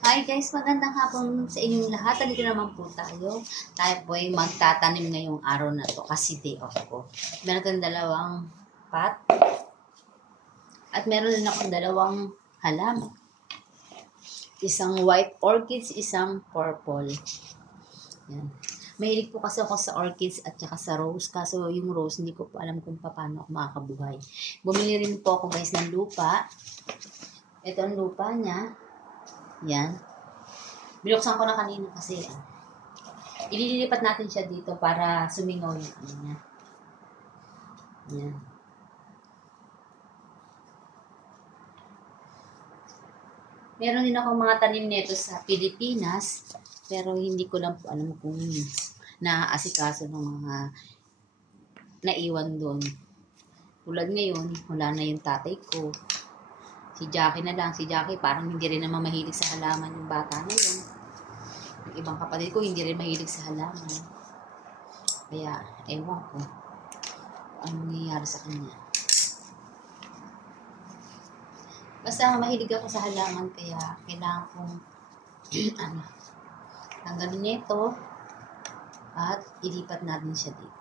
Hi guys, magandang hapon sa inyong lahat. Halika naman po tayo. Tayo po ay magtatanim ngayong araw na to kasi day off ko. Meron tayong dalawang pot at meron din akong dalawang halaman. Isang white orchids, isang purple. Yan. Mahilig po kasi ako sa orchids at saka sa rose. Kaso yung rose, hindi ko po alam kung paano ako makakabuhay. Bumili rin po ako guys ng lupa. Ito ang lupa niya. Yan. Binuksan ko na kanina kasi ililipat natin siya dito para sumingaw yung ano niya. Yan. Meron din ako mga tanim nito sa Pilipinas, pero hindi ko lang po alam kung naaasikaso ng mga naiwan doon. Tulad ngayon, wala na yung tatay ko. Si Jackie na lang. Si Jackie parang hindi rin naman mahilig sa halaman yung bata na yun. Yung ibang kapatid ko hindi rin mahilig sa halaman. Kaya, ewan ko. Ano nangyayari sa kanya. Basta mahilig ako sa halaman kaya kailangan kong tanggalin nito at ilipat natin siya dito.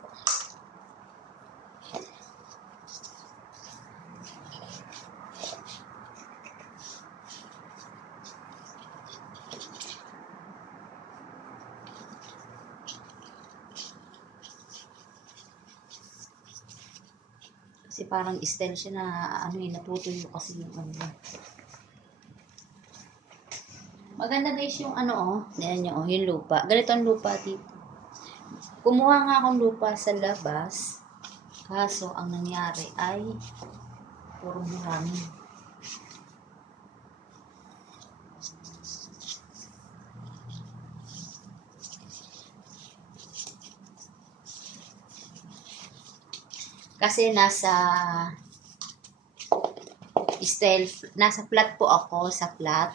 Kasi parang style siya na natutuyo kasi yung ano. Maganda guys yung yan yung lupa. Ganito ang lupa dito. Kumuha nga akong lupa sa labas. Kaso ang nangyari ay puro buhangin. Kasi nasa flat po ako, sa flat.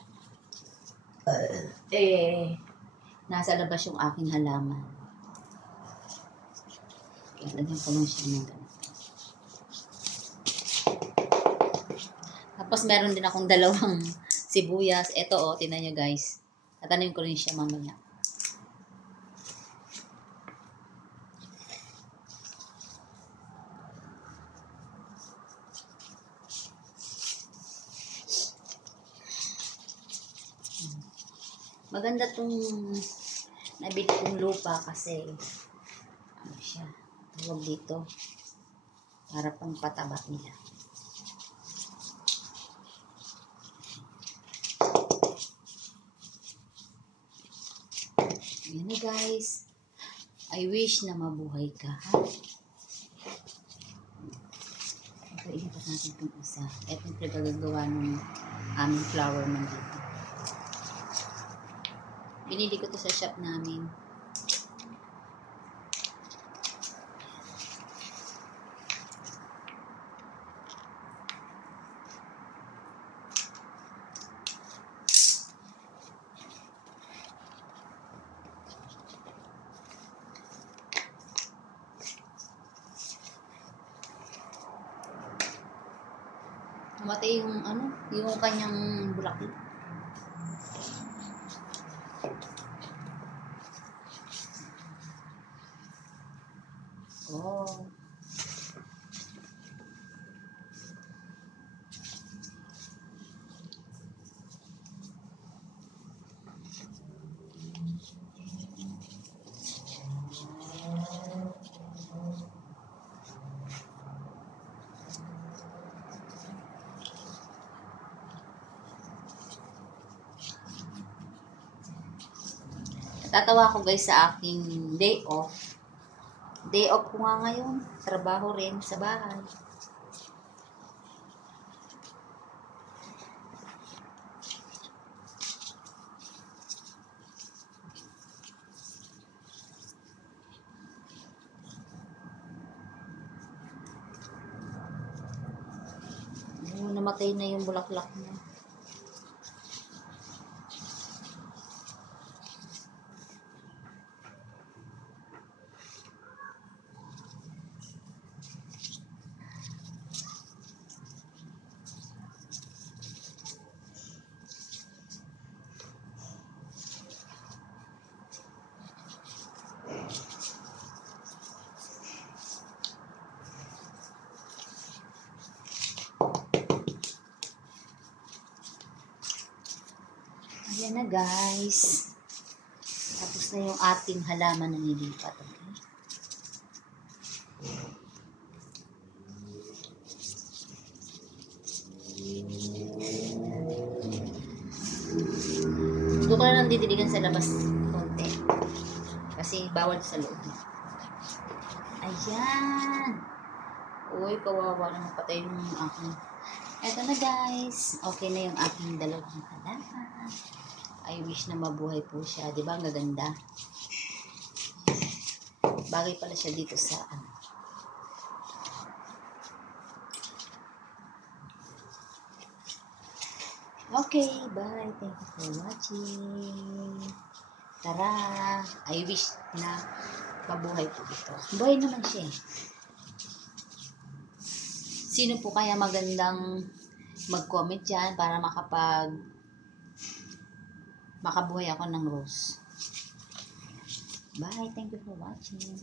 Nasa labas yung aking halaman. Lagyan ko lang siya ng ganito. Tapos meron din akong dalawang sibuyas. Ito tingnan nyo guys. Tatanim ko rin siya mamaya. Maganda tong nabili kong lupa kasi ano siya, tawag dito para pang pataba nila. Yan na guys. I wish na mabuhay ka. Ito, ilipat natin itong isa. Ito yung pinagagawa ng aming flower man dito. Binili ko to sa shop namin. Namatay yung kanyang bulaklak. Oh. Tatawa ko guys sa aking day off. Day off ko nga ngayon. Trabaho rin sa bahay. Namatay na yung bulaklak niya. Ayan na guys. Tapos na yung ating halaman na nilipat. Okay? Doon ko na lang didiligan sa labas konti. Kasi bawal sa loob. Ayan. Uy, kawawa na napatay yung aking. Eto na guys. Okay na yung aking dalawang halaman. I wish na mabuhay po siya. Di ba? Ang gaganda. Bagay pala siya dito sa ano. Okay, bye. Thank you for watching. Tara. I wish na mabuhay po ito. Buhay naman siya. Sino po kaya magandang mag-comment dyan para makabuhay ako ng rose. Bye. Thank you for watching.